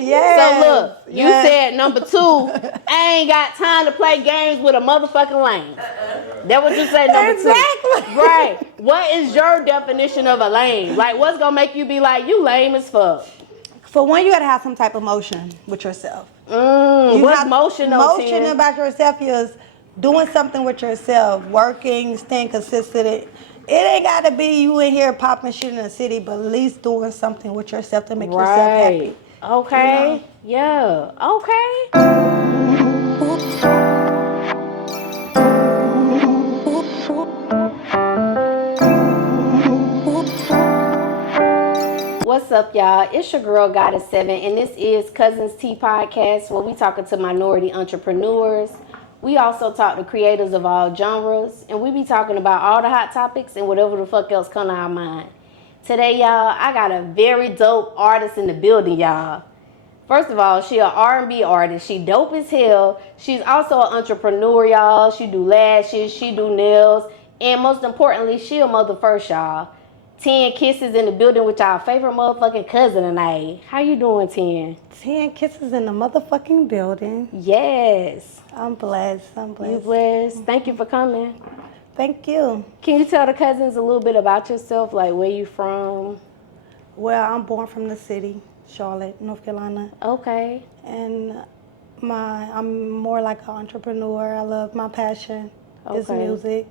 Yes. So look, you said number 2, I ain't got time to play games with a motherfucking lame. That what you say number 2. Exactly. Right. What is your definition of a lame? Like, what's gonna make you be like, you lame as fuck? For one, you gotta have some type of motion with yourself. What's motion though, Motion Tim? about yourself is doing something with yourself, working, staying consistent. It ain't gotta be you in here popping shit in the city, but at least doing something with yourself to make yourself happy. Okay. You know? Yeah. Okay. What's up, y'all? It's your girl Goddess 7, and this is Cuzn's Tea Podcast, where we talking to minority entrepreneurs. We also talk to creators of all genres, and we be talking about all the hot topics and whatever the fuck else come to our mind. Today, y'all, I got a very dope artist in the building, y'all. First of all, she an R&B artist. She dope as hell. She's also an entrepreneur, y'all. She do lashes, she do nails, and most importantly, she a mother first, y'all. 10 Kisses in the building with y'all favorite motherfucking cousin tonight. How you doing, 10? 10 kisses in the motherfucking building. Yes. I'm blessed. You blessed. Thank you for coming. Thank you. Can you tell the cousins a little bit about yourself, like where you from? Well, I'm born from the city, Charlotte, North Carolina. Okay. And I'm more like an entrepreneur. I love my passion. It's music.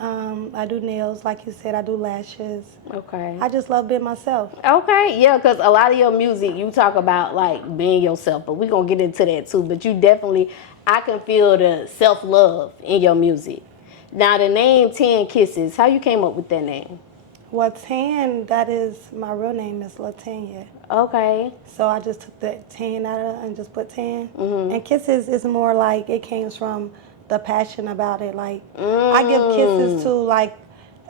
I do nails, like you said. I do lashes. Okay. I just love being myself. Okay, yeah, because a lot of your music, you talk about like being yourself, but we're going to get into that too. But you definitely, I can feel the self-love in your music. Now, the name 10 Kisses, how you came up with that name? Well, 10, that is, my real name is Latanya. Okay. So I just took the 10 out of it and just put 10. And kisses is more like, it came from the passion about it. Like, I give kisses to, like,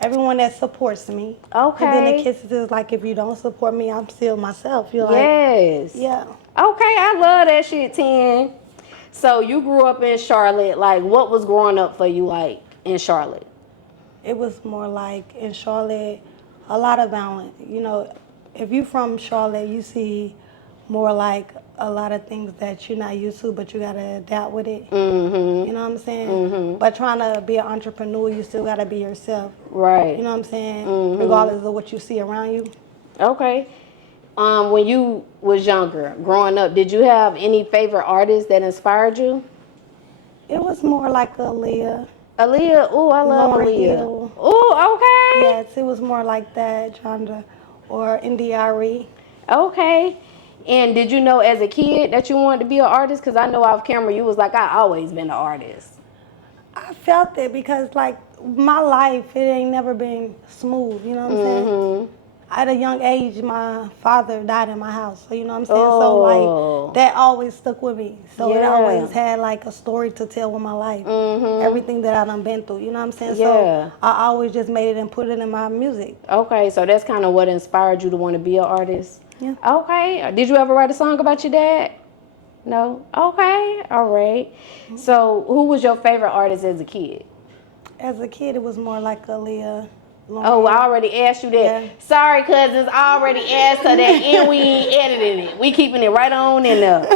everyone that supports me. Okay. And then the kisses is like, if you don't support me, I'm still myself. You're Yes. like, yeah. Okay, I love that shit, 10. So you grew up in Charlotte. Like, what was growing up for you, like, in Charlotte? It was more like, in Charlotte, a lot of balance. You know, if you from Charlotte, you see more like a lot of things that you're not used to, but you got to adapt with it. Mm-hmm. You know what I'm saying? But trying to be an entrepreneur, you still got to be yourself. Right. You know what I'm saying? Regardless of what you see around you. Okay. When you was younger, growing up, did you have any favorite artists that inspired you? It was more like Aaliyah. Aaliyah, ooh, I love Lauryn Aaliyah. Hill. Ooh, okay. Yes, it was more like that genre. Or NDRE. Okay. And did you know as a kid that you wanted to be an artist? Because I know off camera you was like, I always been an artist. I felt it because, like, my life, it ain't never been smooth, you know what I'm saying? At a young age, my father died in my house, so you know what I'm saying? So, like, that always stuck with me. So it always had, like, a story to tell with my life. Everything that I done been through, you know what I'm saying? So I always just made it and put it in my music. Okay, so that's kind of what inspired you to want to be an artist? Yeah. Okay. Did you ever write a song about your dad? No? Okay. All right. So who was your favorite artist as a kid? As a kid, it was more like Aaliyah. Oh, I already asked you that. Yeah. Sorry, cousins. I already asked her that, and we ain't editing it. We keeping it right on in there.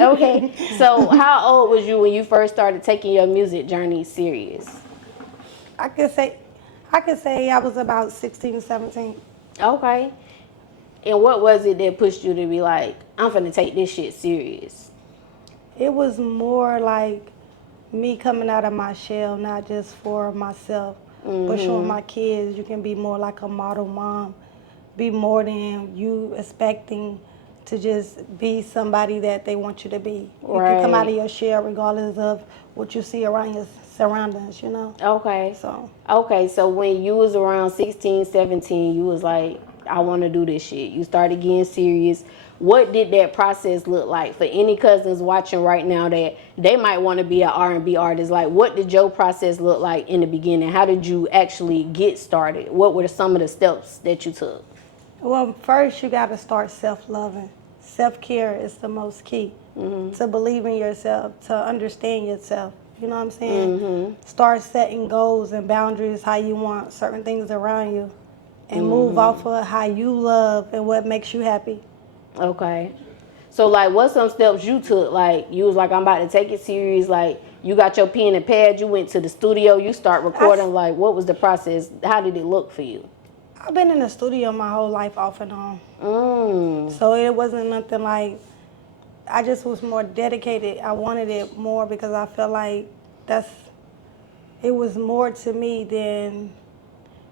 Okay. So how old was you when you first started taking your music journey serious? I could say I was about 16, 17. Okay. And what was it that pushed you to be like, I'm finna take this shit serious? It was more like me coming out of my shell, not just for myself, but showing my kids you can be more like a model mom, be more than you expecting to just be somebody that they want you to be. You can come out of your shell regardless of what you see around your surroundings, you know? Okay. So So when you was around 16, 17, you was like, I want to do this shit. You started getting serious. What did that process look like for any cousins watching right now that they might want to be an R&B artist? Like, what did your process look like in the beginning? How did you actually get started? What were some of the steps that you took? Well, first you got to start self-loving. Self-care is the most key. To believe in yourself, to understand yourself. You know what I'm saying? Start setting goals and boundaries, how you want certain things around you. And move off of how you love and what makes you happy. Okay. So, like, what some steps you took? Like, you was like, I'm about to take it serious. Like, you got your pen and pad. You went to the studio. You start recording. Like, what was the process? How did it look for you? I've been in the studio my whole life off and on. So it wasn't nothing like, I just was more dedicated. I wanted it more because I felt like it was more to me than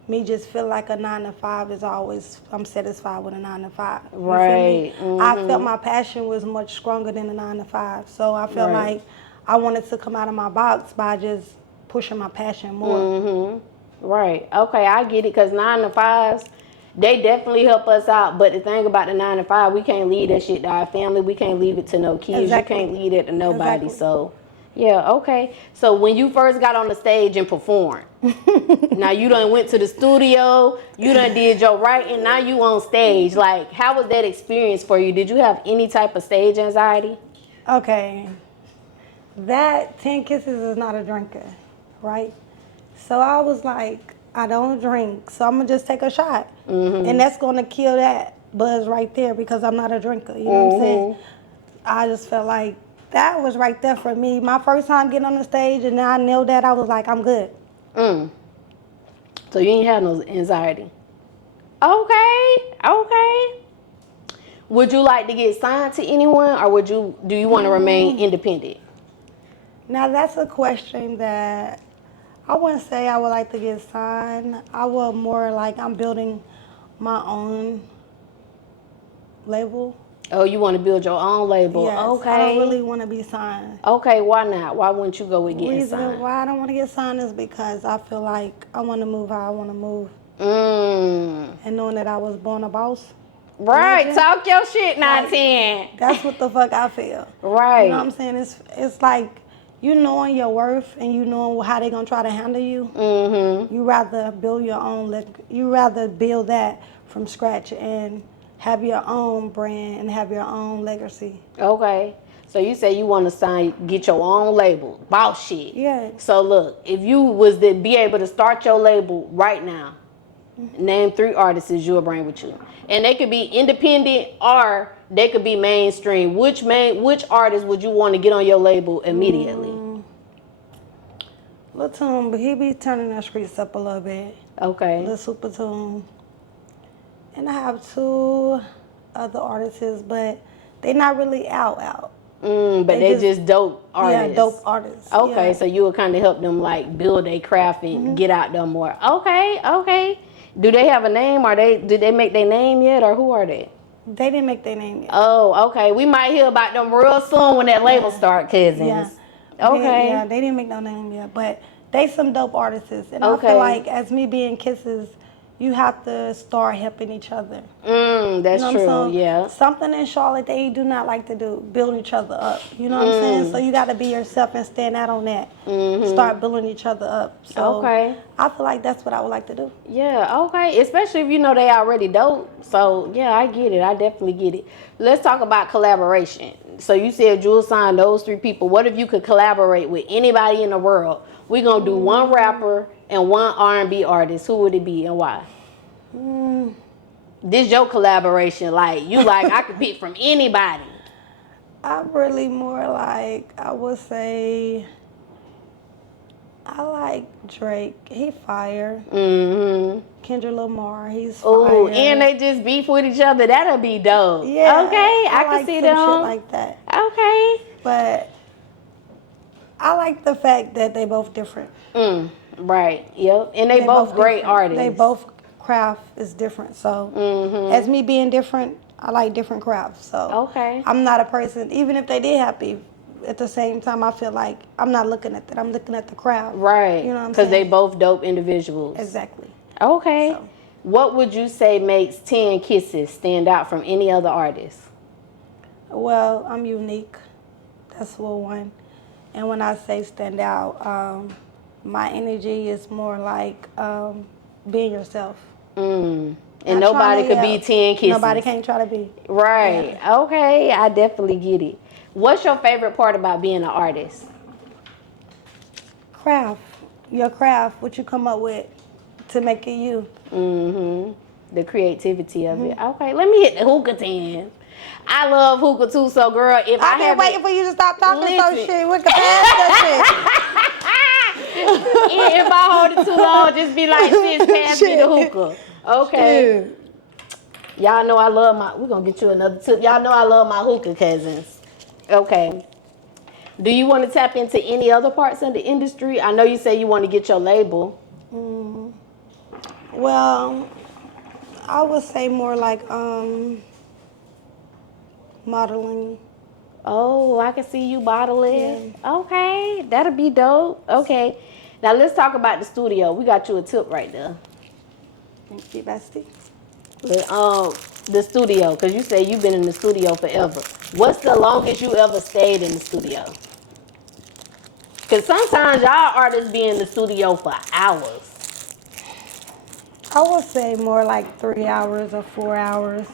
me just feel like a 9 to 5 is always, I'm satisfied with a 9 to 5. You Right. feel me? I felt my passion was much stronger than a 9 to 5. So I felt like I wanted to come out of my box by just pushing my passion more. Right. Okay, I get it. Because 9 to 5s, they definitely help us out. But the thing about the 9 to 5, we can't leave that shit to our family. We can't leave it to no kids. Exactly. You can't leave it to nobody. Exactly. So, yeah, okay. So when you first got on the stage and performed, now you done went to the studio, you done did your writing, now you on stage. Like, how was that experience for you? Did you have any type of stage anxiety? Okay. That 10 Kisses is not a drinker, right? So I was like, I don't drink, so I'm going to just take a shot. And that's going to kill that buzz right there because I'm not a drinker, you know what I'm saying? I just felt like that was right there for me. My first time getting on the stage, and then I nailed that, I was like, I'm good. So you ain't have no anxiety. Okay. Would you like to get signed to anyone, or do you want to remain independent? Now that's a question that I wouldn't say I would like to get signed. I would more like I'm building my own label. Oh, you want to build your own label? Yes, Okay. I don't really want to be signed. Okay, why not? Why wouldn't you go with The getting reason signed? why I don't want to get signed is because I feel like I want to move how I want to move. And knowing that I was born a boss. Right, Imagine. talk your shit, 910. That's what the fuck I feel. Right. You know what I'm saying? It's like you knowing your worth and you knowing how they gonna try to handle you. You rather build your own. You rather build that from scratch and have your own brand and have your own legacy. Okay. So you say you want to get your own label, boss shit. Yeah. So look, if you was to be able to start your label right now, name 3 artists you'll bring with you, and they could be independent or they could be mainstream. Which artist would you want to get on your label immediately? Lil Tune, but he be turning the streets up a little bit. Okay. Lil Super Tune. And I have 2 other artists, but they not really out. But they just dope artists. Yeah, dope artists. Okay, yeah. so you would kind of help them like build their craft and get out there more. Okay. Do they have a name? Did they make their name yet, or who are they? They didn't make their name yet. Oh, okay. We might hear about them real soon when that label start, Cuzn. Yeah. Okay. Yeah, they didn't make no name yet, but they some dope artists. And I feel like as me being Kisses, you have to start helping each other. That's you know true, yeah. Something in Charlotte they do not like to do, build each other up. You know what I'm saying? So you got to be yourself and stand out on that. Start building each other up. So I feel like that's what I would like to do. Yeah, okay. Especially if you know they already dope. So, yeah, I get it. I definitely get it. Let's talk about collaboration. So you said you'll sign those 3 people. What if you could collaborate with anybody in the world? We're going to do 1 rapper and 1 R&B artist. Who would it be and why? This your collaboration. Like, you like, I could pick from anybody. I'm really more like, I would say, I like Drake. He fire. Kendrick Lamar, he's fire. Oh, and they just beef with each other. That'll be dope. Yeah. Okay, I can like see some them. shit like that. Okay. But I like the fact that they both different. Right. Yep. And they both great different. artists. They both craft is different. So as me being different, I like different crafts. So I'm not a person, even if they did have beef, at the same time I feel like I'm not looking at that. I'm looking at the crowd. Right. You know what I'm saying? Because they both dope individuals. Exactly. Okay. So. What would you say makes 10 Kisses stand out from any other artist? Well, I'm unique. That's one. And when I say stand out, my energy is more like being yourself. And nobody could be 10 Kisses. Nobody can't try to be. Right. Yeah. Okay. I definitely get it. What's your favorite part about being an artist? Craft. Your craft, what you come up with to make it you. The creativity of it. Okay. Let me hit the hookah 10. I love hookah too, so girl, if I've been waiting for you to stop talking so shit. We can pass that shit. If I hold it too long, just be like, sis, pass me the hookah. Okay. Shit. Y'all know I love my, we're going to get you another tip. Y'all know I love my hookah cousins. Okay. Do you want to tap into any other parts of the industry? I know you say you want to get your label. Well, I would say more like modeling. Oh, I can see you modeling. Yeah. Okay, that'll be dope. Okay. Now let's talk about the studio. We got you a tip right there. Thank you, bestie. The studio, because you say you've been in the studio forever. What's the longest you ever stayed in the studio? Because sometimes y'all artists be in the studio for hours. I would say more like 3 hours or 4 hours.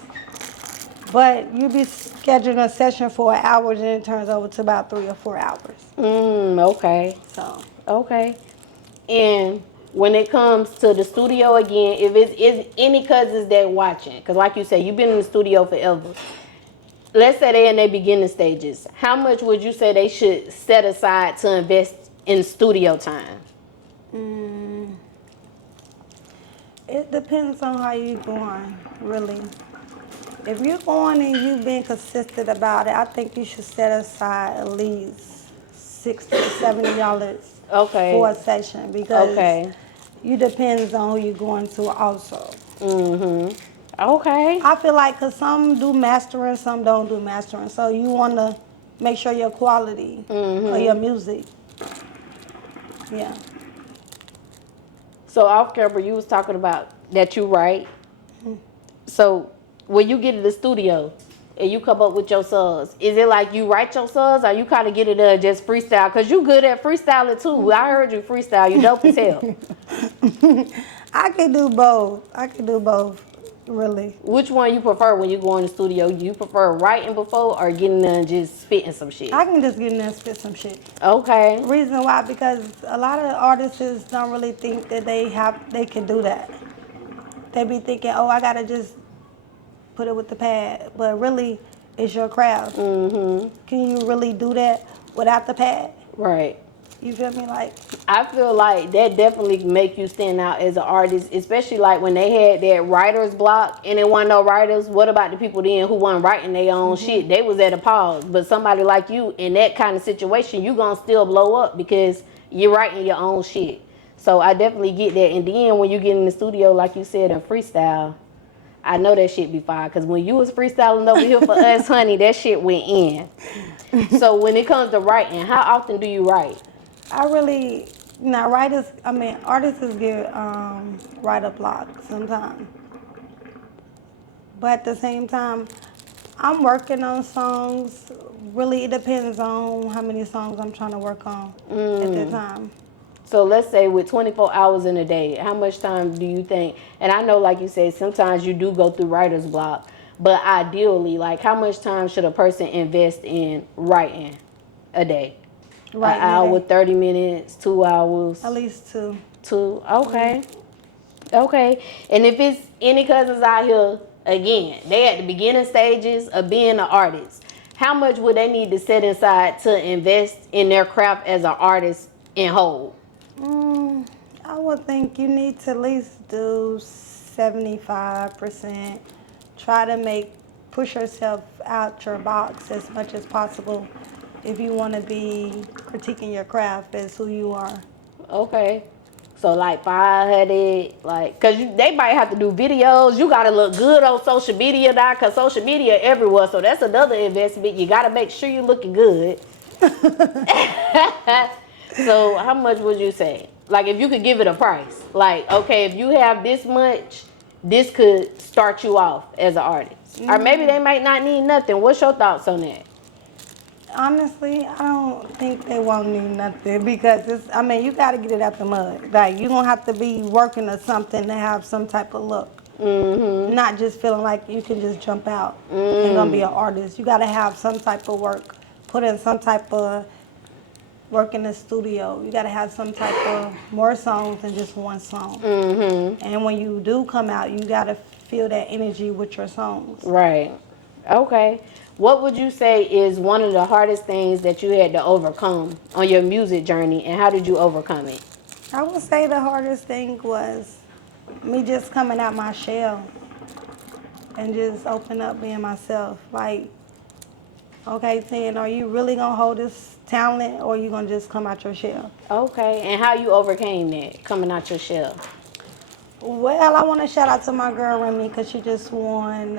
But you be scheduling a session for an hour and it turns over to about 3 or 4 hours. Okay. So. Okay. And when it comes to the studio again, if it's any cousins that watching, because like you said, you've been in the studio forever. Let's say they're in their beginning stages. How much would you say they should set aside to invest in studio time? It depends on how you're going, really. If you're going and you've been consistent about it, I think you should set aside at least $60 to $70 for a session, because you depends on who you're going to also. Okay. I feel like because some do mastering, some don't do mastering. So you want to make sure your quality of your music. Yeah. So off camera, you was talking about that you write. So when you get to the studio and you come up with your songs, is it like you write your songs, or you kind of get it just freestyle? Because you good at freestyling too. I heard you freestyle. You dope as hell. I can do both. Really. Which one you prefer when you go in the studio? You prefer writing before or getting there and just spitting some shit? I can just get in there and spit some shit. Okay. Reason why, because a lot of artists don't really think that they can do that. They be thinking, oh, I gotta just put it with the pad, but really, it's your craft. Can you really do that without the pad? Right. You feel me? Like, I feel like that definitely make you stand out as an artist, especially like when they had that writer's block and there wasn't no writers. What about the people then who weren't writing their own shit? They was at a pause. But somebody like you in that kind of situation, you gonna still blow up because you're writing your own shit. So I definitely get that. And then when you get in the studio, like you said, and freestyle, I know that shit be fire. Because when you was freestyling over here for us, honey, that shit went in. So when it comes to writing, how often do you write? I really, artists get write-up block sometimes. But at the same time, I'm working on songs. Really, it depends on how many songs I'm trying to work on at that time. So let's say with 24 hours in a day, how much time do you think? And I know, like you said, sometimes you do go through writer's block. But ideally, like how much time should a person invest in writing a day? Right, an hour, 30 minutes, 2 hours? At least 2. 2, okay. Okay. And if it's any cousins out here, again, they at the beginning stages of being an artist, how much would they need to set aside to invest in their craft as an artist in whole? I would think you need to at least do 75%. Try to push yourself out your box as much as possible if you want to be critiquing your craft as who you are. Okay. So like 500, like, cause they might have to do videos. You gotta look good on social media now, cause social media everywhere. So that's another investment. You gotta make sure you're looking good. So how much would you say? Like if you could give it a price, like, okay, if you have this much, this could start you off as an artist. Or maybe they might not need nothing. What's your thoughts on that? Honestly, I don't think they won't need nothing because you got to get it out the mud. Like, you're going to have to be working or something to have some type of look. Not just feeling like you can just jump out and going to be an artist. You got to have some type of work, put in some type of work in the studio. You got to have some type of more songs than just one song. And when you do come out, you got to feel that energy with your songs. Right. Okay. What would you say is one of the hardest things that you had to overcome on your music journey, and how did you overcome it? I would say the hardest thing was me just coming out my shell and just open up being myself. Like, okay, Tin, are you really gonna hold this talent, or are you gonna just come out your shell? Okay. And how you overcame that, coming out your shell? Well, I want to shout out to my girl Remy because she just won.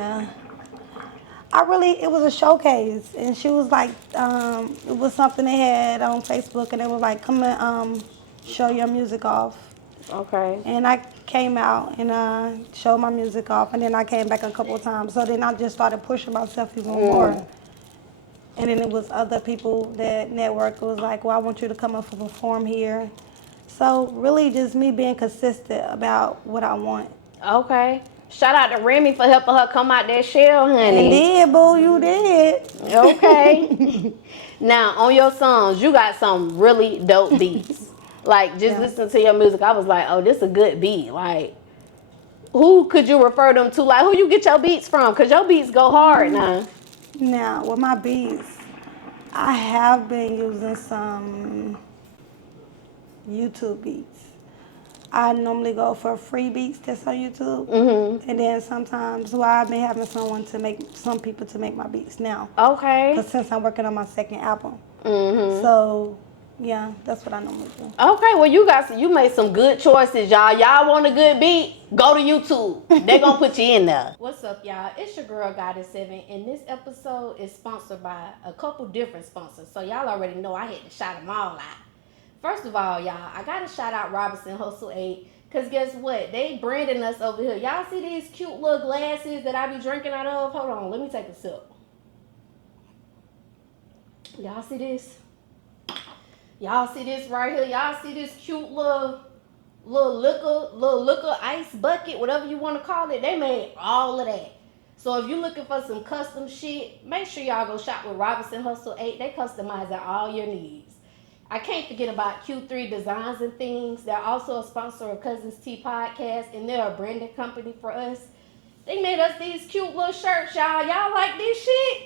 It was a showcase, and she was like, it was something they had on Facebook, and they were like, come and show your music off. Okay. And I came out and showed my music off, and then I came back a couple of times. So then I just started pushing myself even more. And then it was other people that network was like, well, I want you to come up and perform here. So really just me being consistent about what I want. Okay. Shout out to Remy for helping her come out that shell, honey. You did, boo, you did. Okay. Now, on your songs, you got some really dope beats. Like, just listening to your music, I was like, oh, this is a good beat. Like, who could you refer them to? Like, who you get your beats from? Because your beats go hard now. Now, with my beats, I have been using some YouTube beats. I normally go for free beats that's on YouTube. And then sometimes, I've been having some people to make my beats now. Okay. Because since I'm working on my second album. So, yeah, that's what I normally do. Okay, well, you made some good choices, y'all. Y'all want a good beat? Go to YouTube. They gonna put you in there. What's up, y'all? It's your girl, Goddess7, and this episode is sponsored by a couple different sponsors. So y'all already know I had to shout them all out. First of all, y'all, I gotta shout out Robinson Hustle 8, because guess what? They branding us over here. Y'all see these cute little glasses that I be drinking out of? Hold on, let me take a sip. Y'all see this? Y'all see this right here? Y'all see this cute little liquor ice bucket, whatever you want to call it? They made all of that. So if you're looking for some custom shit, make sure y'all go shop with Robinson Hustle 8. They customize all your needs. I can't forget about Q3 Designs and Things. They're also a sponsor of Cuzns Tea Podcast, and they're a branding company for us. They made us these cute little shirts, y'all. Y'all like this shit?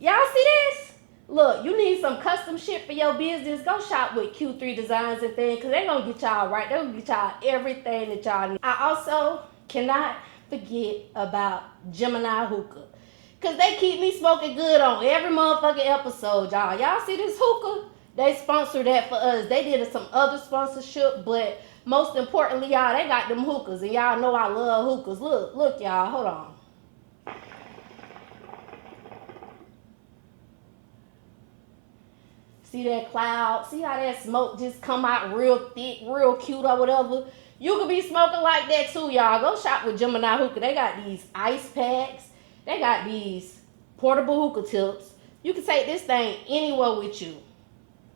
Y'all see this? Look, you need some custom shit for your business, go shop with Q3 Designs and Things, because they're going to get y'all right. They're going to get y'all everything that y'all need. I also cannot forget about Geminiih Hookah, because they keep me smoking good on every motherfucking episode, y'all. Y'all see this hookah? They sponsored that for us. They did some other sponsorship, but most importantly, y'all, they got them hookahs, and y'all know I love hookahs. Look, y'all, hold on. See that cloud? See how that smoke just come out real thick, real cute or whatever? You could be smoking like that too, y'all. Go shop with Geminiih Hookah. They got these ice packs. They got these portable hookah tips. You can take this thing anywhere with you.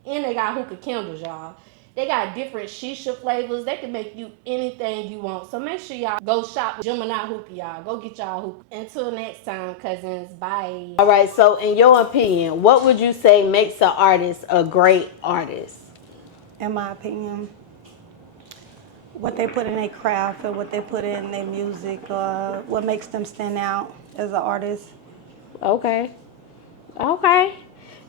And they got hookah candles, y'all. They got different shisha flavors. They can make you anything you want. So make sure y'all go shop with Geminiih Hookah, y'all. Go get y'all hookah. Until next time, cousins. Bye. All right, so in your opinion, what would you say makes an artist a great artist? In my opinion, what they put in their craft or what they put in their music, or what makes them stand out as an artist. Okay.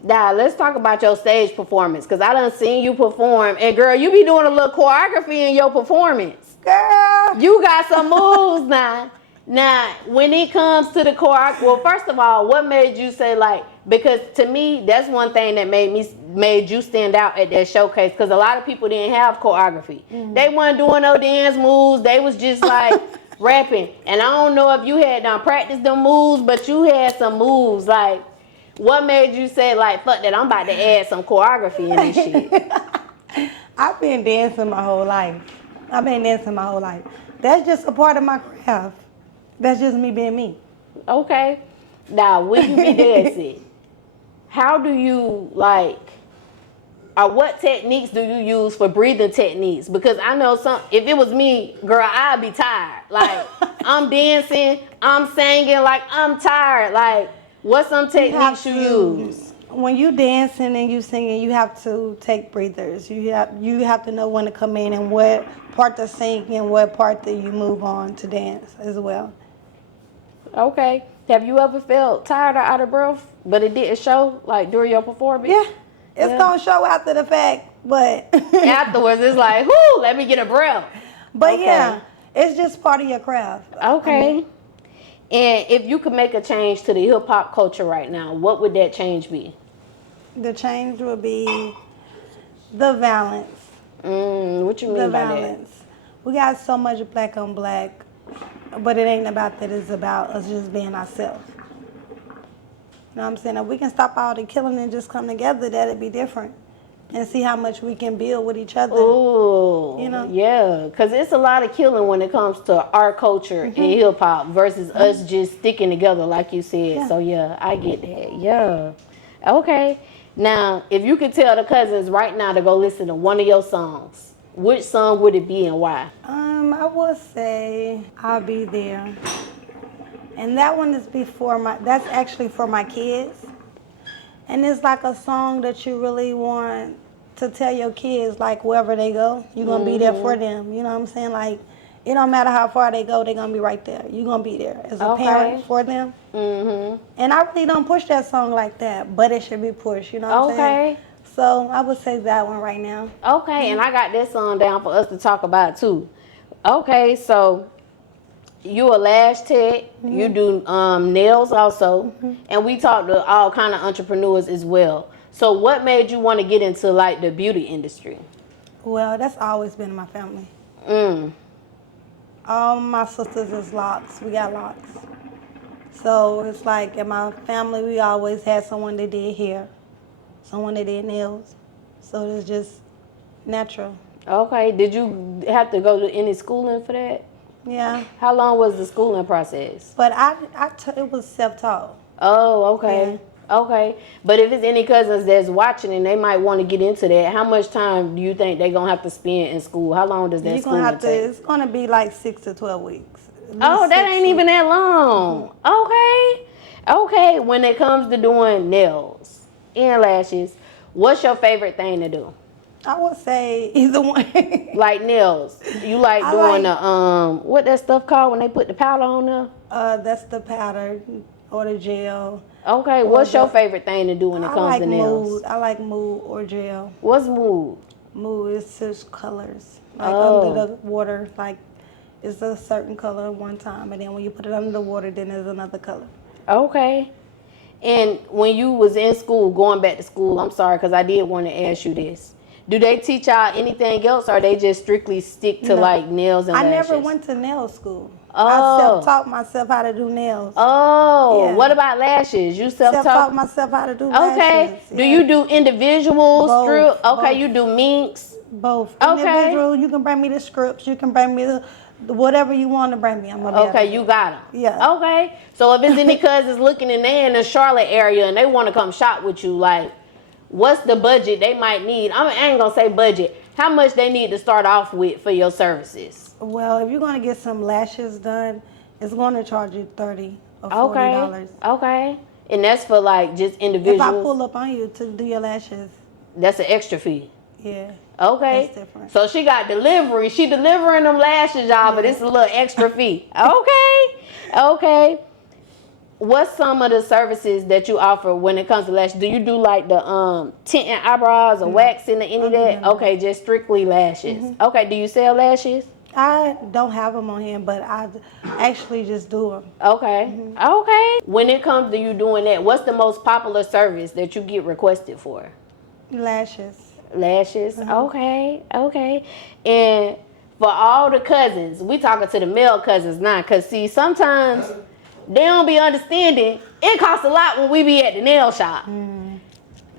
Now, let's talk about your stage performance, because I done seen you perform. And, girl, you be doing a little choreography in your performance. Girl! You got some moves now. Now, when it comes to the choreography, well, first of all, what made you say, like, because to me, that's one thing that made you stand out at that showcase, because a lot of people didn't have choreography. They weren't doing no dance moves. They was just, like, rapping. And I don't know if you had done practiced them moves, but you had some moves, like, what made you say, like, fuck that, I'm about to add some choreography in this shit? I've been dancing my whole life. That's just a part of my craft. That's just me being me. Okay. Now, when you be dancing, how do you, like, or what techniques do you use for breathing techniques? Because I know if it was me, girl, I'd be tired. Like, I'm dancing, I'm singing, like, I'm tired. Like, what's some techniques you use? When you dancing and you singing, you have to take breathers. You have to know when to come in and what part to sing and what part that you move on to dance as well. Okay. Have you ever felt tired or out of breath, but it didn't show, like, during your performance? Yeah. It's gonna show after the fact, but afterwards it's like, whoo, let me get a breath. But yeah, it's just part of your craft. Okay. I mean, and if you could make a change to the hip hop culture right now, what would that change be? the change would be the balance. What you mean The by balance. We got so much black on black, but it ain't about that. It's about us just being ourselves. You know what I'm saying? If we can stop all the killing and just come together, that'd be different. And see how much we can build with each other. Ooh, you know? Yeah, because it's a lot of killing when it comes to our culture and hip hop versus us just sticking together, like you said. Yeah. So yeah, I get that. Yeah. Okay. Now, if you could tell the cousins right now to go listen to one of your songs, which song would it be and why? I would say I'll Be There. And that one is that's actually for my kids. And it's like a song that you really want to tell your kids, like wherever they go, you're going to be there for them. You know what I'm saying? Like, it don't matter how far they go, they're going to be right there. You're going to be there as a parent for them. And I really don't push that song like that, but it should be pushed, you know what I'm saying? So I would say that one right now. Okay, and I got that song down for us to talk about too. Okay, so you a lash tech, you do nails also, and we talk to all kind of entrepreneurs as well. So what made you want to get into like the beauty industry? Well, that's always been in my family. All my sisters is locks. We got locks. So it's like in my family, we always had someone that did hair, someone that did nails. So it's just natural. Okay, did you have to go to any schooling for that? Yeah. How long was the schooling process? But it was self-taught. Oh, okay. Yeah. Okay. But if it's any cousins that's watching and they might want to get into that, how much time do you think they're going to have to spend in school? How long does that school take? It's going to be like 6 to 12 weeks. Oh, that ain't even that long. Okay. Okay. When it comes to doing nails and lashes, what's your favorite thing to do? I would say either one. Like nails. You like doing the, what that stuff called when they put the powder on there? That's the powder or the gel. Okay, what's your favorite thing to do when it comes to nails? I like mood or gel. What's mood? Mood is just colors. Like under the water, like it's a certain color one time, and then when you put it under the water, then there's another color. Okay. And when you was in school, going back to school, I'm sorry, because I did want to ask you this. Do they teach y'all anything else, or they just strictly stick to like nails and lashes? I never went to nail school. I self-taught myself how to do nails. Oh, yeah. What about lashes? You self-taught myself how to do lashes. Okay. Yeah. Do you do individual strip? Okay, both. You do minks? Both. Okay. Individual, you can bring me the scripts. You can bring me the whatever you want to bring me. I'm gonna okay, you got them. Yeah. Okay. So if it's any cousins looking and they in the Charlotte area and they want to come shop with you, like, what's the budget they might need? I ain't gonna say budget. How much they need to start off with for your services? Well, if you're gonna get some lashes done, it's gonna charge you $30 or $40. Okay. And that's for like just individuals. If I pull up on you to do your lashes, that's an extra fee. Yeah. Okay. That's different. So she got delivery. She delivering them lashes, y'all, but it's a little extra fee. Okay. What's some of the services that you offer when it comes to lashes? Do you do like the tinting eyebrows or waxing or any of that? Okay, just strictly lashes. Okay, do you sell lashes? I don't have them on here, but I actually just do them. Okay. Okay. When it comes to you doing that, what's the most popular service that you get requested for? Lashes. Okay. And for all the cousins, we talking to the male cousins now, because see, sometimes they don't be understanding. It costs a lot when we be at the nail shop.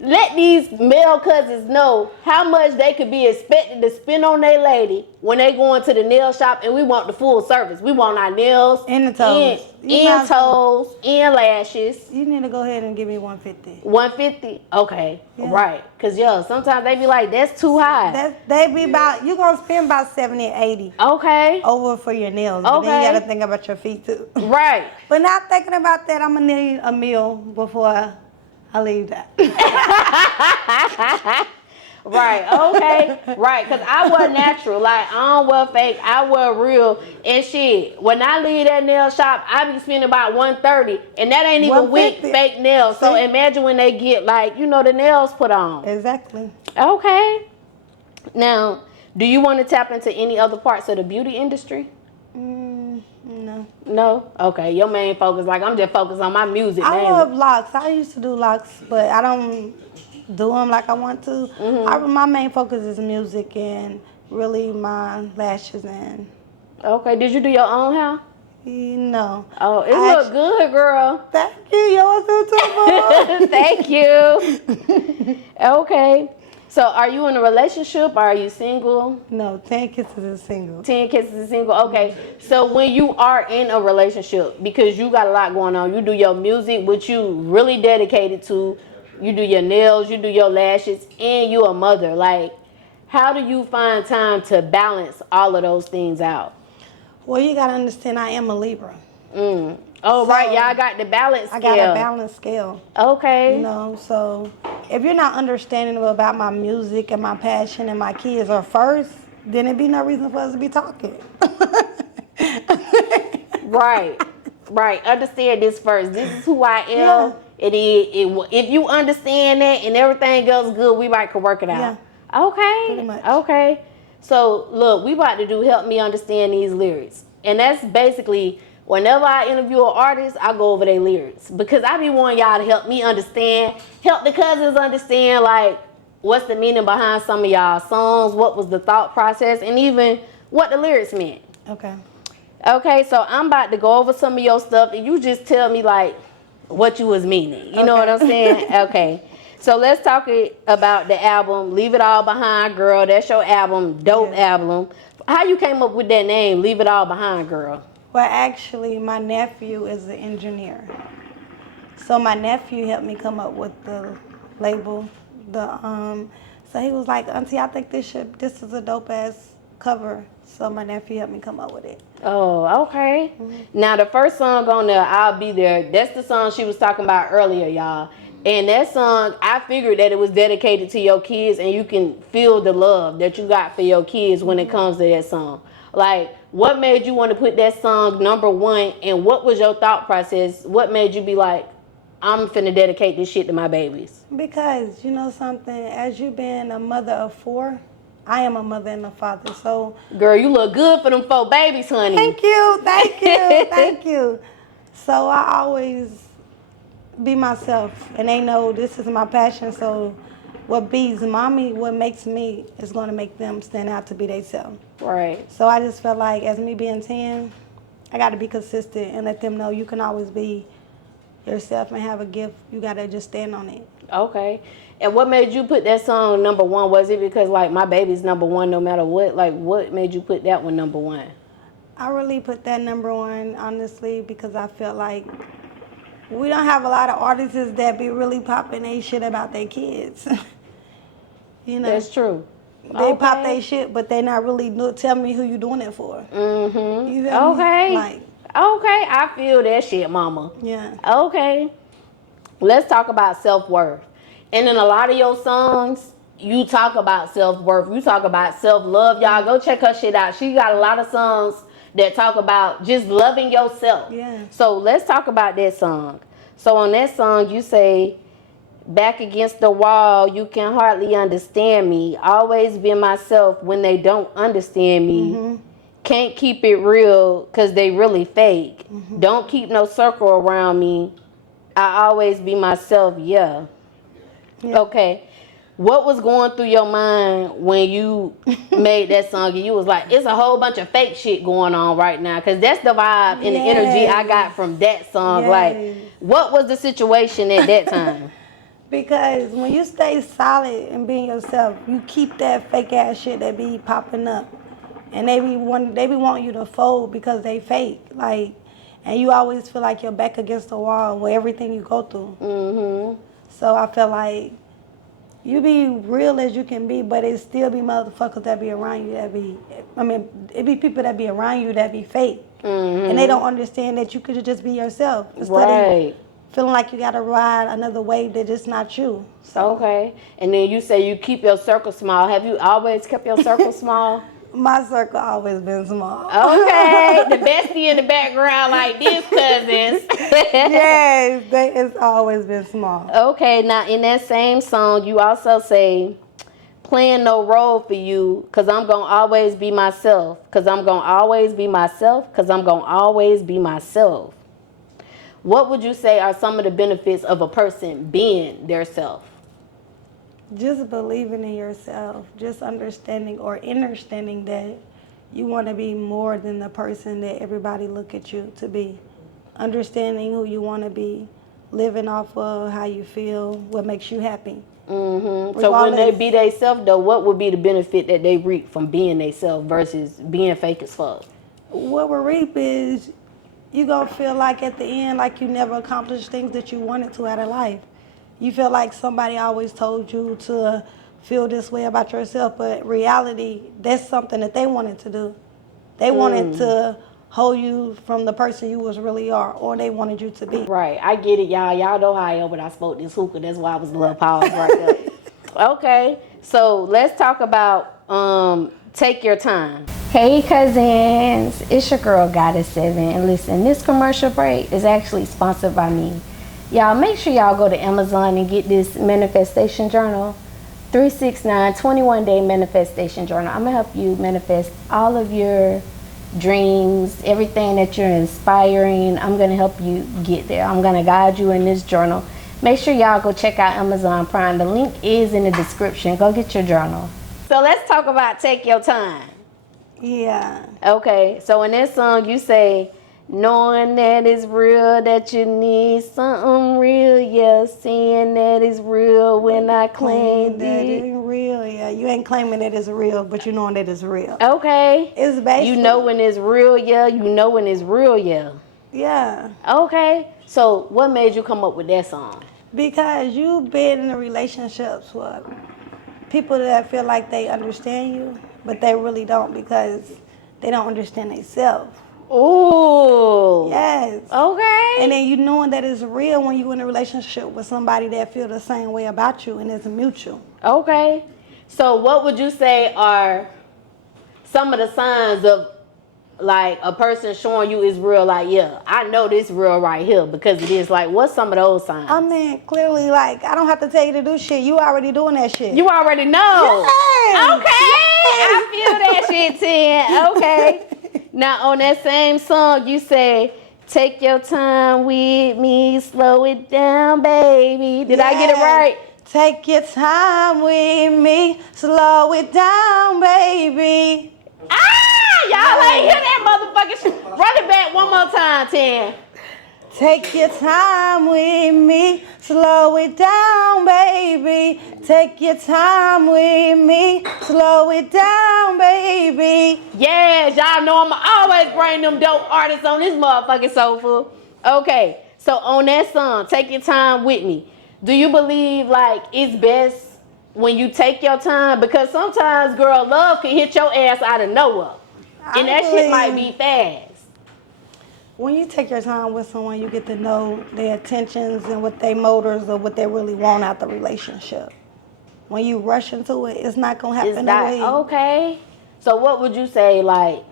Let these male cousins know how much they could be expected to spend on their lady when they go into the nail shop, and we want the full service. We want our nails and the toes, and lashes. You need to go ahead and give me $150. $150? Okay, yeah. Right. Because, sometimes they be like, that's too high. They be about, you're going to spend about $70 or $80. Okay. Over for your nails. But then you got to think about your feet, too. Right. But not thinking about that, I'm going to need a meal before I leave that. Right, okay, right, because I wear natural, like, I don't wear fake, I wear real, and shit, when I leave that nail shop, I be spending about $130, and that ain't even with fake nails, so imagine when they get, like, you know, the nails put on. Exactly. Okay. Now, do you want to tap into any other parts of the beauty industry? No. No? Okay, your main focus, like, I'm just focused on my music, I mainly. love locks. I used to do locks, but I don't do them like I want to. My main focus is music and really my lashes and. Okay, did you do your own hair? No. Oh, it look good, girl. Thank you. Yours too, Thank you. Okay. So, are you in a relationship or are you single? No, 10 Kisses is single. 10 Kisses is single. Okay. So, when you are in a relationship, because you got a lot going on, you do your music, which you really dedicated to, you do your nails, you do your lashes, and you a mother. Like, how do you find time to balance all of those things out? Well, you got to understand I am a Libra. Oh, so, right. Y'all got the balance scale. I got a balance scale. Okay. You know, so if you're not understanding about my music and my passion and my kids are first, then it'd be no reason for us to be talking. Right. Right. Understand this first. This is who I am. Yeah. If you understand that and everything else good, we might could work it out. Yeah. Okay. Pretty much. Okay. So, look, we about to do Help Me Understand These Lyrics. And that's basically, whenever I interview an artist, I go over their lyrics. Because I be wanting y'all to help me understand, help the cousins understand, like, what's the meaning behind some of y'all songs, what was the thought process, and even what the lyrics meant. Okay. Okay, so I'm about to go over some of your stuff, and you just tell me, like, what you was meaning. You know what I'm saying? Okay. So let's talk about the album, Leave It All Behind, Girl. That's your album, dope album. How you came up with that name, Leave It All Behind, Girl? Well, actually, my nephew is an engineer. So my nephew helped me come up with the label. So he was like, Auntie, I think this is a dope ass cover. So my nephew helped me come up with it. Oh, okay. Now the first song on there, I'll Be There, that's the song she was talking about earlier, y'all. And that song, I figured that it was dedicated to your kids, and you can feel the love that you got for your kids when it comes to that song. Like, what made you want to put that song number one, and what was your thought process? What made you be like, I'm finna dedicate this shit to my babies? Because, you know something, as you being a mother of 4, I am a mother and a father, so... Girl, you look good for them 4 babies, honey. Thank you, thank you. So I always be myself, and they know this is my passion, so what beats mommy, what makes me is going to make them stand out to be themselves. Right. So I just felt like, as me being 10, I got to be consistent and let them know you can always be yourself and have a gift. You got to just stand on it. Okay. And what made you put that song number one? Was it because, like, my baby's number one no matter what? Like, what made you put that one number one? I really put that number one, honestly, because I felt like we don't have a lot of artists that be really popping their shit about their kids. You know? That's true. They pop their shit, but they not really tell me who you doing it for. Mm-hmm. You know okay. Like, okay, I feel that shit, mama. Yeah. Okay. Let's talk about self-worth. And in a lot of your songs, you talk about self-worth. You talk about self-love. Y'all go check her shit out. She got a lot of songs that talk about just loving yourself. Yeah. So let's talk about that song. So on that song, you say, back against the wall, you can hardly understand me. Always be myself when they don't understand me. Mm-hmm. Can't keep it real because they really fake. Mm-hmm. Don't keep no circle around me. I always be myself, yeah. Okay. What was going through your mind when you made that song and you was like, it's a whole bunch of fake shit going on right now? Because that's the vibe and the energy I got from that song. Yes. Like, what was the situation at that time? Because when you stay solid and being yourself, you keep that fake ass shit that be popping up. And they be wanting you to fold because they fake. Like, and you always feel like you're back against the wall with everything you go through. Mm-hmm. So I feel like you be real as you can be, but it still be motherfuckers that be around you it be people that be around you that be fake. Mm-hmm. And they don't understand that you could just be yourself. Right. feeling like you gotta ride another wave that is not you. So Okay. And then you say you keep your circle small. Have you always kept your circle small? my circle always been small. Okay. The bestie in the background like this, cousins. Yes, it's always been small. Okay. Now, in that same song, you also say, playing no role for you, because I'm going to always be myself. Because I'm going to always be myself. Because I'm going to always be myself. What would you say are some of the benefits of a person being their self? Just believing in yourself, just understanding or understanding that you want to be more than the person that everybody look at you to be. Understanding who you want to be, living off of how you feel, what makes you happy. Mm-hmm. So when they be they self though, what would be the benefit that they reap from being they self versus being fake as fuck? What we reap is you gonna feel like at the end like you never accomplished things that you wanted to out of life. You feel like somebody always told you to feel this way about yourself, but reality, that's something that they wanted to do. They wanted to hold you from the person you was really are, or they wanted you to be. Right, I get it, y'all. Y'all know how I am when I spoke this hookah. That's why I was a little paused right there. Okay, so let's talk about take your time. Hey cousins, it's your girl Goddess7, and listen, this commercial break is actually sponsored by me. Y'all make sure y'all go to Amazon and get this manifestation journal, 369 21-day manifestation journal. I'm gonna help you manifest all of your dreams, everything that you're inspiring. I'm gonna help you get there. I'm gonna guide you in this journal. Make sure y'all go check out Amazon Prime. The link is in the description. Go get your journal. So let's talk about take your time. Yeah. Okay, so in this song you say, knowing that it's real, that you need something real, yeah, seeing that it's real when I claim that it. it's real, yeah. You ain't claiming that it's real, but you knowing that it's real. Okay. It's basically, you know when it's real, yeah, you know when it's real, yeah. Yeah. Okay, so what made you come up with that song? Because you've been in relationships with people that feel like they understand you, but they really don't because they don't understand themselves. Ooh. Yes. Okay. And then you knowing that it's real when you're in a relationship with somebody that feel the same way about you and it's mutual. Okay. So what would you say are some of the signs of like a person showing you is real? Like, yeah, I know this real right here because it is. Like, what's some of those signs? I mean, clearly, like, I don't have to tell you to do shit. You already doing that shit. You already know. Yes. Okay. Yes. I feel that shit, Tin. Okay. Now, on that same song, you say, take your time with me, slow it down, baby. Did I get it right? Take your time with me, slow it down, baby. Y'all ain't hear that motherfucking shit. Run it back one more time, Tin. Take your time with me, slow it down, baby. Take your time with me, slow it down, baby. Yes, y'all know I'ma always bring them dope artists on this motherfucking sofa. Okay, so on that song, take your time with me. Do you believe like it's best when you take your time? Because sometimes, girl, love can hit your ass out of nowhere. And that shit might be fast. When you take your time with someone, you get to know their intentions and what their motives or what they really want out the relationship. When you rush into it, it's not gonna happen that way. Okay. So what would you say, like,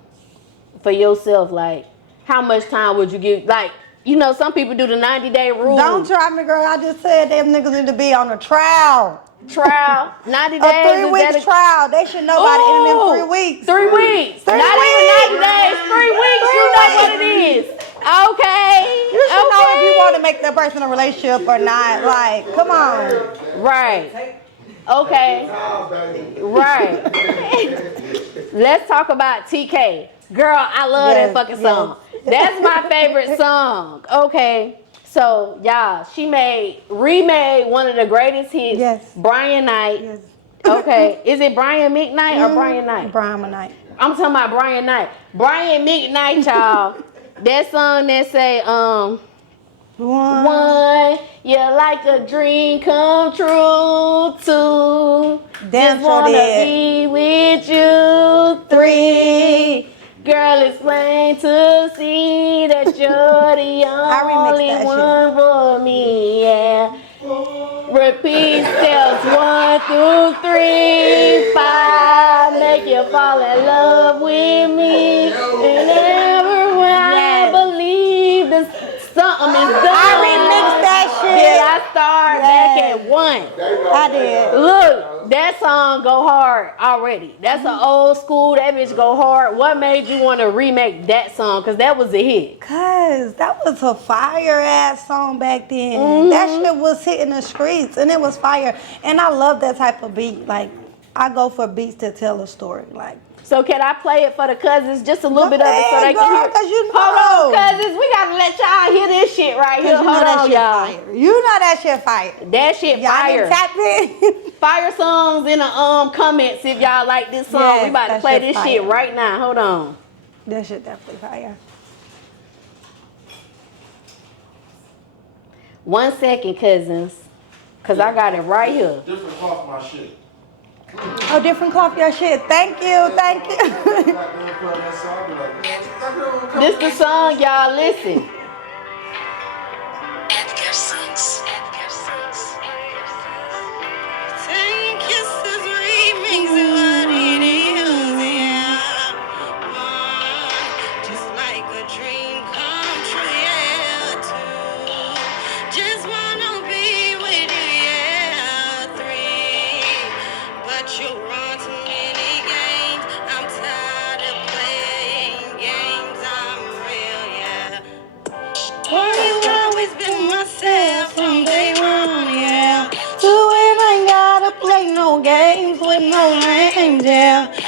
for yourself, like, how much time would you give? Like, you know, some people do the 90-day rule. Don't try me, girl. I just said them niggas need to be on a trial. 90 days. A 3 weeks trial. They should know by the end of them 3 weeks. 3 weeks. Not even 90 days. 3 weeks. You know what it is. Okay. You should know if you want to make that person a relationship or not. Like, come on. Right. Okay. Right. Let's talk about TK. Girl, I love that fucking song. That's my favorite song. Okay. So, y'all, she remade one of the greatest hits. Yes. Brian Knight. Yes. Okay. Is it Brian McKnight or Brian Knight? Brian McKnight. I'm talking about Brian Knight. Brian McKnight, y'all. That song that say, one, you're like a dream come true. Two, Damn just sure wanna did. be with you. Three, Girl, it's plain to see that you're the only that one for me, yeah. Repeat steps 1 through 3, 5. Make you fall in love with me. And ever when I believe that something is done. I remixed that shit. Did I start back at 1? I did. Look, that song go hard already. That's an old school. That bitch go hard. What made you want to remake that song? Because that was a hit. Cause that was a fire ass song back then. That shit was hitting the streets and it was fire. And I love that type of beat. Like, I go for beats to tell a story. Like, so can I play it for the cousins, just a little bit of it so they can hear? Cause you know. Hold on, cousins, we gotta let y'all hear this shit right here. Hold on, y'all. Fire. You know that shit fire. That shit fire. Tap in. Fire songs in the comments if y'all like this song. Yes, we about to play this shit right now. Hold on. That shit definitely fire. 1 second, cousins, cause I got it right here. Different cloth my shit. Oh, different cloth your shit. Thank you, thank you. This the song, y'all. Listen. Games with no names, yeah. 3,000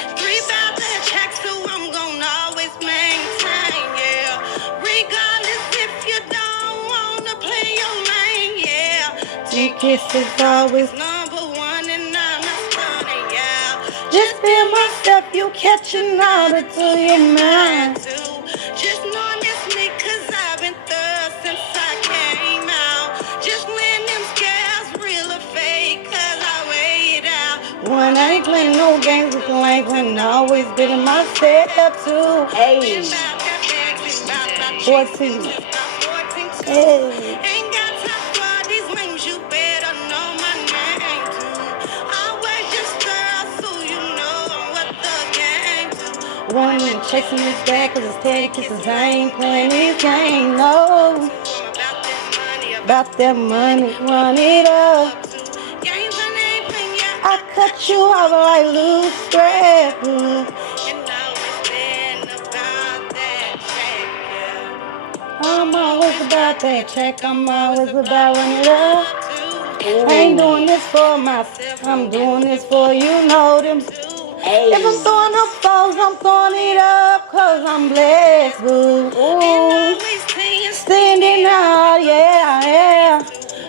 checks, so I'm gonna always maintain, yeah. Regardless if you don't wanna play your lane, yeah. Two kisses always number 1 and I'm not stunning, yeah. Just feel my step, you catching on it to your mind. Just knowing it's me, cause I've been thorough since I came out. Just when them scales real or fake, cause I weighed out. When I ain't playing no games with the language, always been in my step too. Hey. 14. Hey. Ain't got time for these names, you better know my name too. Always just girl, so you know what the game do. Running and chasing this bag, cause it's 10 kisses, I ain't playing this game, no. About that money, run it up. I cut you off like loose thread. I'm always about that check, I'm always about running it up. I ain't doing this for myself, I'm doing this for you, know them. Hey. If I'm throwing up foes, I'm throwing it up, cause I'm blessed, boo. Ooh. Standing out, yeah.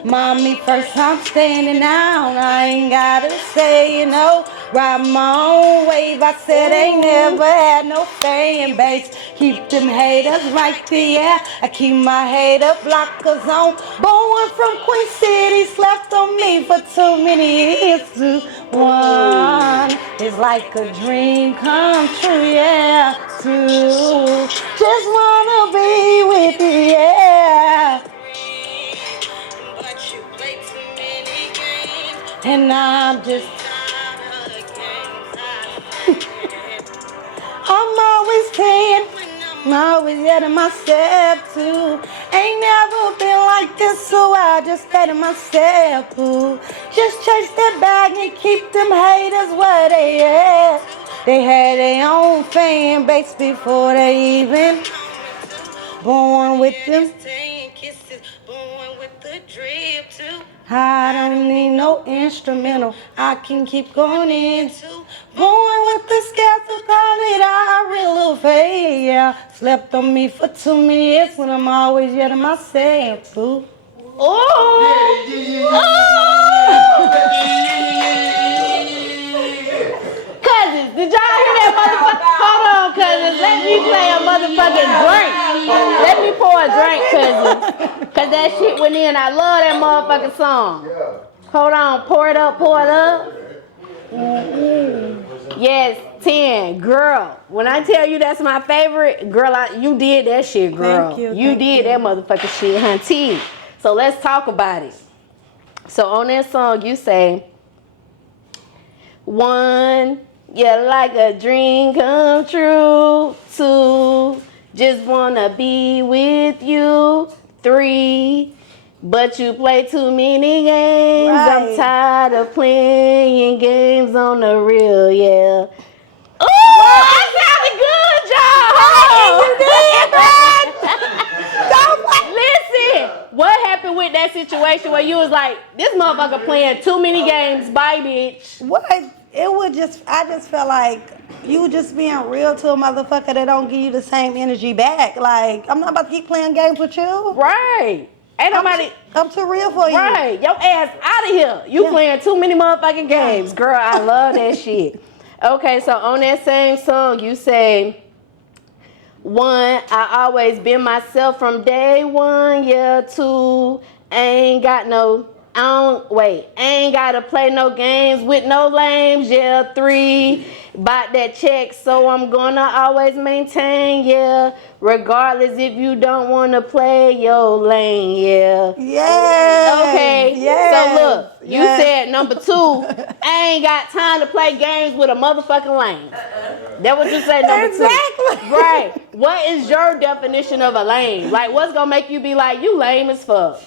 Mommy, first I'm standing out. I ain't gotta say, you know. Ride my own wave. I said ain't never had no fan base. Keep them haters right there. Yeah. I keep my hater blockers on. Born from Queen City, slept on me for too many years to one. It's like a dream come true, yeah. Two, just wanna be with you, yeah. And I'm just I'm always 10, I'm always out of myself too. Ain't never been like this, so I just stay to myself too. Just chase that bag and keep them haters where they at. They had their own fan base before they even born with them. I don't need no instrumental, I can keep going in. Born with the scales to call it a real fade, yeah. Slept on me for 2 minutes when I'm always yet to myself, too. Cousins, did y'all hear that motherfucker? Hold on, cousins. Let me play a motherfucking drink. Let me pour a drink, cousins. Cause that shit went in. I love that motherfucking song. Hold on, pour it up, pour it up. Yes, 10. Girl, when I tell you that's my favorite, girl, you did that shit, girl. Thank you. You Thank did you. that motherfucking shit, hunty. So let's talk about it. So on that song, you say, 1, yeah, like a dream come true. 2, just wanna be with you. 3, but you play too many games. I'm Right. tired of playing games on the real, yeah. Ooh, that sounded good, y'all. Listen, what happened with that situation where you was like, this motherfucker playing too many games, bye, bitch? What? I just felt like you just being real to a motherfucker that don't give you the same energy back. Like, I'm not about to keep playing games with you. Right. Ain't nobody. I'm too real for you. Right. Your ass out of here. You playing too many motherfucking games. Girl, I love that shit. Okay, so on that same song, you say, 1, I always been myself from day 1. Yeah, 2, ain't gotta play no games with no lames. Yeah, 3, bought that check, so I'm gonna always maintain. Yeah, regardless if you don't wanna play your lane. Yeah. Yes. Okay. Yes. So look, you said number 2, I ain't got time to play games with a motherfucking lame. That what you said, number 2. Exactly. Right. What is your definition of a lame? Like, what's gonna make you be like, you lame as fuck?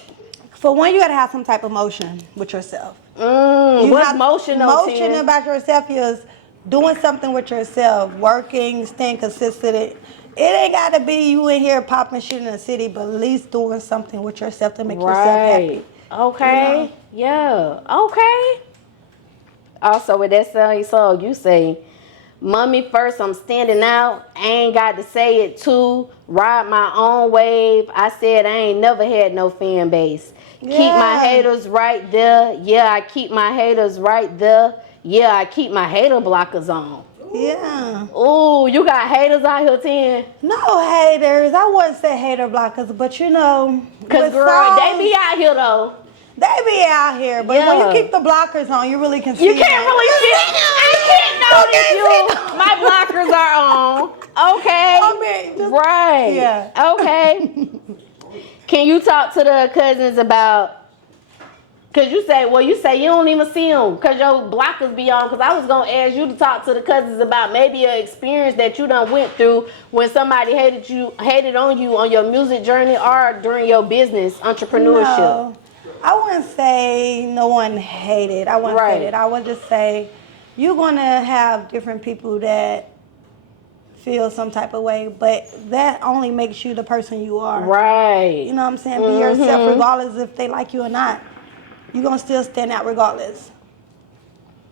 For one, you gotta have some type of motion with yourself. What's motion? Motion about yourself is doing something with yourself, working, staying consistent. It ain't gotta be you in here popping shit in the city, but at least doing something with yourself to make yourself happy. Okay. You know? Yeah. Okay. Also, with that song, you say, mommy first, I'm standing out. I ain't got to say it too. Ride my own wave. I said I ain't never had no fan base. Yeah. Keep my haters right there. Yeah, I keep my haters right there. Yeah, I keep my hater blockers on. Yeah. Ooh, you got haters out here, 10? No haters. I wouldn't say hater blockers, but you know. Because, girl, they be out here, though. They be out here, but when you keep the blockers on, you really can see. You can't really see. I can't notice you. My blockers are on. Okay. I mean, right. Yeah. Okay. Can you talk to the cousins about? Cause you say you don't even see them cause your blockers be on. Cause I was gonna ask you to talk to the cousins about maybe an experience that you done went through when somebody hated on you on your music journey or during your business entrepreneurship. No. I wouldn't say no one hated. I wouldn't say that. I would just say you're going to have different people that feel some type of way, but that only makes you the person you are. Right. You know what I'm saying? Be yourself regardless if they like you or not. You're going to still stand out regardless.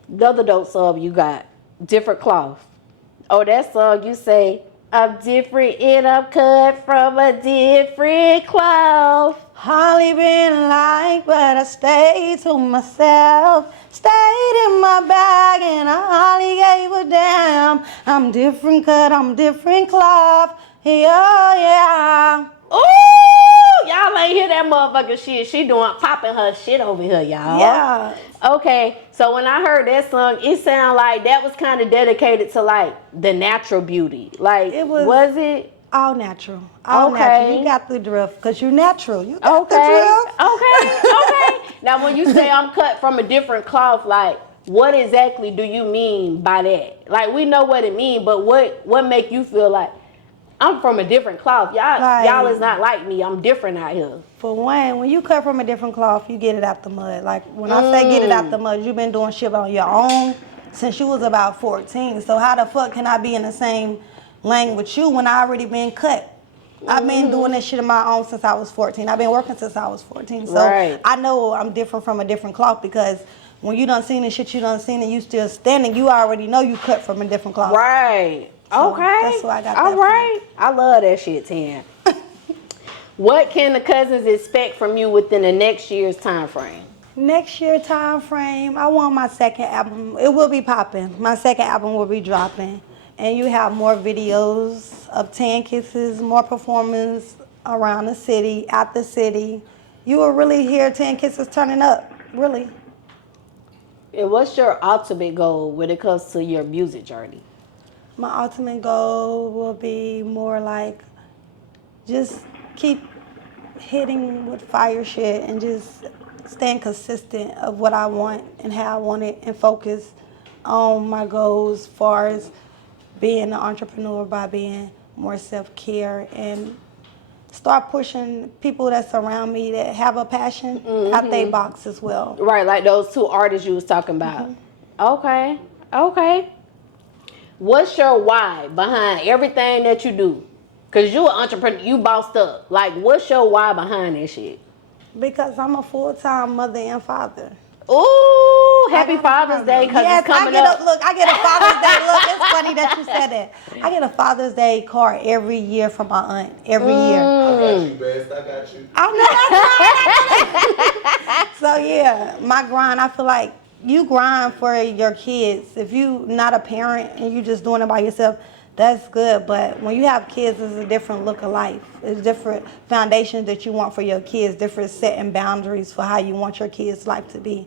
The other dope song you got, Different Cloth. Oh, that song you say, I'm different and I'm cut from a different cloth. Hardly been like, but I stayed to myself. Stayed in my bag and I hardly gave a damn. I'm different cut, I'm different cloth. Yeah. Ooh, y'all ain't hear that motherfucking shit. She popping her shit over here, y'all. Yeah. Okay, so when I heard that song, it sounded like that was kind of dedicated to like the natural beauty. Like, was it? All natural. All natural. You got the drift because you're natural. You got the drift. Okay. Now, when you say I'm cut from a different cloth, like, what exactly do you mean by that? Like, we know what it means, but what make you feel like I'm from a different cloth? Y'all is not like me. I'm different out here. For one, when you cut from a different cloth, you get it out the mud. Like, when I say get it out the mud, you've been doing shit on your own since you was about 14. So how the fuck can I be in the same lane with you when I already been cut? I've been doing this shit on my own since I was 14. I've been working since I was 14. So I know I'm different from a different cloth because when you done seen the shit you done seen and you still standing, you already know you cut from a different cloth. Right. So that's why I got all that. Right. I love that shit, Tan. What can the cousins expect from you within the next year's time frame? Next year time frame, I want my second album. It will be popping. My second album will be dropping. And you have more videos of 10 Kisses, more performance around the city, out the city. You will really hear 10 Kisses turning up, really. And what's your ultimate goal when it comes to your music journey? My ultimate goal will be more like just keep hitting with fire shit and just staying consistent of what I want and how I want it and focus on my goals as far as being an entrepreneur by being more self-care and start pushing people that surround me that have a passion out their box as well. Right, like those 2 artists you was talking about. Okay. What's your why behind everything that you do? Because you an entrepreneur, you bossed up. Like, what's your why behind that shit? Because I'm a full-time mother and father. Ooh, happy Father's Day, because yes, it's coming up. Look, I get a Father's Day. Look, it's funny that you said that. I get a Father's Day card every year from my aunt. Every year. I got you, best. I got you. I know that's right. So yeah, my grind. I feel like you grind for your kids. If you not a parent and you just doing it by yourself, that's good. But when you have kids, it's a different look of life. It's different foundations that you want for your kids. Different setting boundaries for how you want your kids' life to be.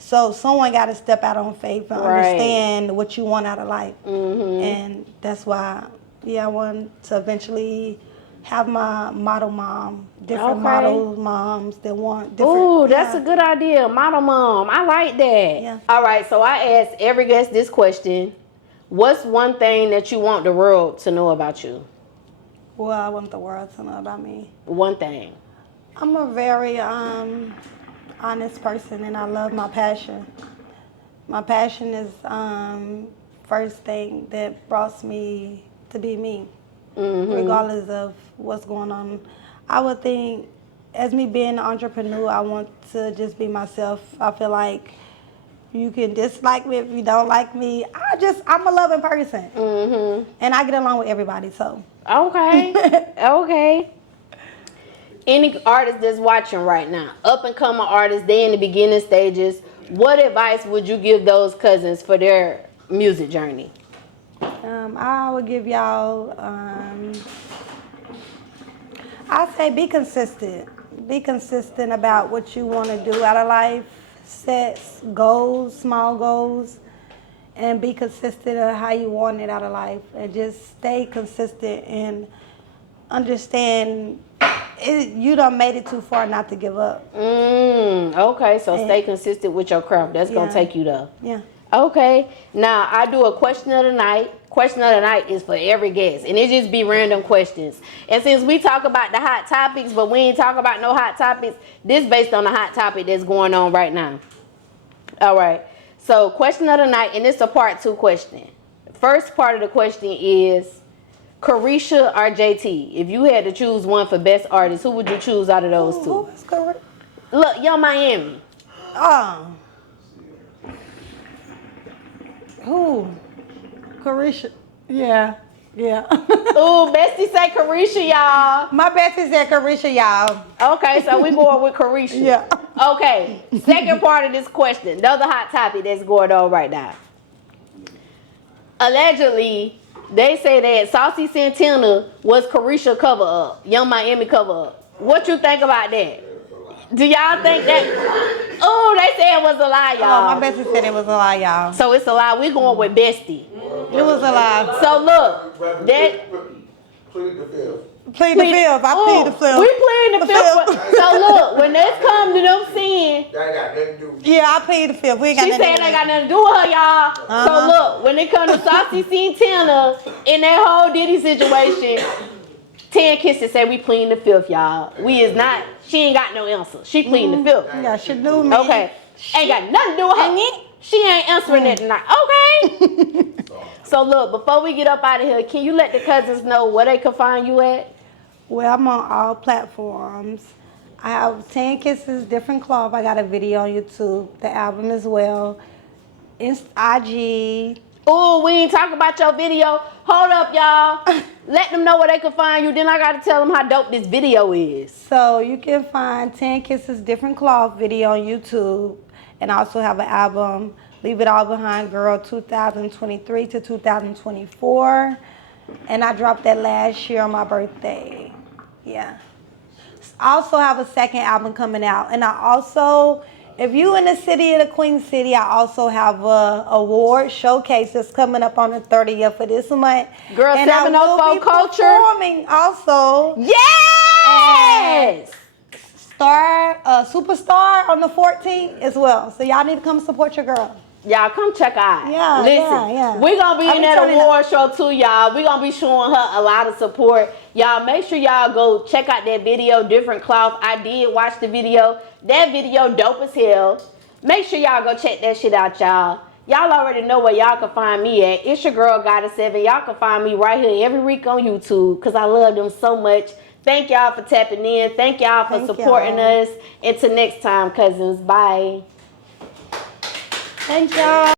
So someone got to step out on faith and understand what you want out of life. And that's why, I want to eventually have my model mom, different model moms that want different. Ooh, that's a good idea. Model mom. I like that. Yeah. All right, so I ask every guest this question. What's one thing that you want the world to know about you? Well, I want the world to know about me. One thing. I'm a very honest person, and I love my passion. My passion is first thing that brought me to be me, regardless of what's going on. I would think, as me being an entrepreneur, I want to just be myself. I feel like you can dislike me if you don't like me. I'm a loving person, and I get along with everybody. So okay. Any artist that's watching right now, up and coming artists, they in the beginning stages, what advice would you give those cousins for their music journey? I would give y'all, I say be consistent. Be consistent about what you want to do out of life. Set goals, small goals, and be consistent of how you want it out of life. And just stay consistent and understand you done made it too far not to give up. Okay, so stay consistent with your craft. That's going to take you there. Yeah. Okay, now I do a question of the night. Question of the night is for every guest, and it just be random questions. And since we talk about the hot topics, but we ain't talk about no hot topics, this based on the hot topic that's going on right now. All right, so question of the night, and it's a part 2 question. First part of the question is Carisha or JT. If you had to choose one for best artist, who would you choose out of those two? Who is correct? Look, Young Miami. Who? Carisha. Yeah. Ooh, bestie say Carisha, y'all. My bestie said Carisha, y'all. Okay, so we going with Carisha. Yeah. Okay, second part of this question. Another hot topic that's going on right now. Allegedly, they say that Saucy Santana was Carisha cover up, Young Miami cover up. What you think about that? Do y'all think that? Oh, they said it was a lie, y'all. Oh, my bestie said it was a lie, y'all. So it's a lie. We going with bestie. It was a lie. So look, that. Plead the fifth. Plead the fifth. I plead the fifth. We plead the fifth. So look, when they come to them saying, That ain't got nothing to do with Yeah, I plead the fifth. We ain't got she nothing said to do they with got nothing to do with her, y'all. So look, when it comes to Saucy Santana in that whole Diddy situation, 10 Kisses say we pleading the fifth, y'all. We is not. She ain't got no answer. She pleading the fifth. Yeah, she knew me. Okay. Ain't got nothing to do with her. She ain't answering that tonight. Okay. So look, before we get up out of here, can you let the cousins know where they can find you at? Well, I'm on all platforms. I have 10 Kisses, Different Cloth. I got a video on YouTube, the album as well. It's IG. Oh, we ain't talking about your video. Hold up, y'all. Let them know where they can find you. Then I got to tell them how dope this video is. So you can find 10 Kisses, Different Cloth video on YouTube. And I also have an album, Leave It All Behind Girl 2023 to 2024. And I dropped that last year on my birthday. Yeah. I also have a second album coming out. And I also If you in the city of the Queen City, I also have a award showcase that's coming up on the 30th of this month. Girl, and 704 Culture. Performing also. Yes! Superstar on the 14th as well. So y'all need to come support your girl. Y'all come check her out. Yeah, listen, yeah. we're gonna be I'll in be that turning award show too, y'all. We're gonna be showing her a lot of support. Y'all make sure y'all go check out that video, Different Cloth. I did watch the video. That video dope as hell. Make sure y'all go check that shit out, y'all. Y'all already know where y'all can find me at. It's your girl Goddess7. Y'all can find me right here every week on YouTube because I love them so much. Thank y'all for tapping in. Thank y'all for supporting us. Until next time, cousins. Bye. Thank y'all.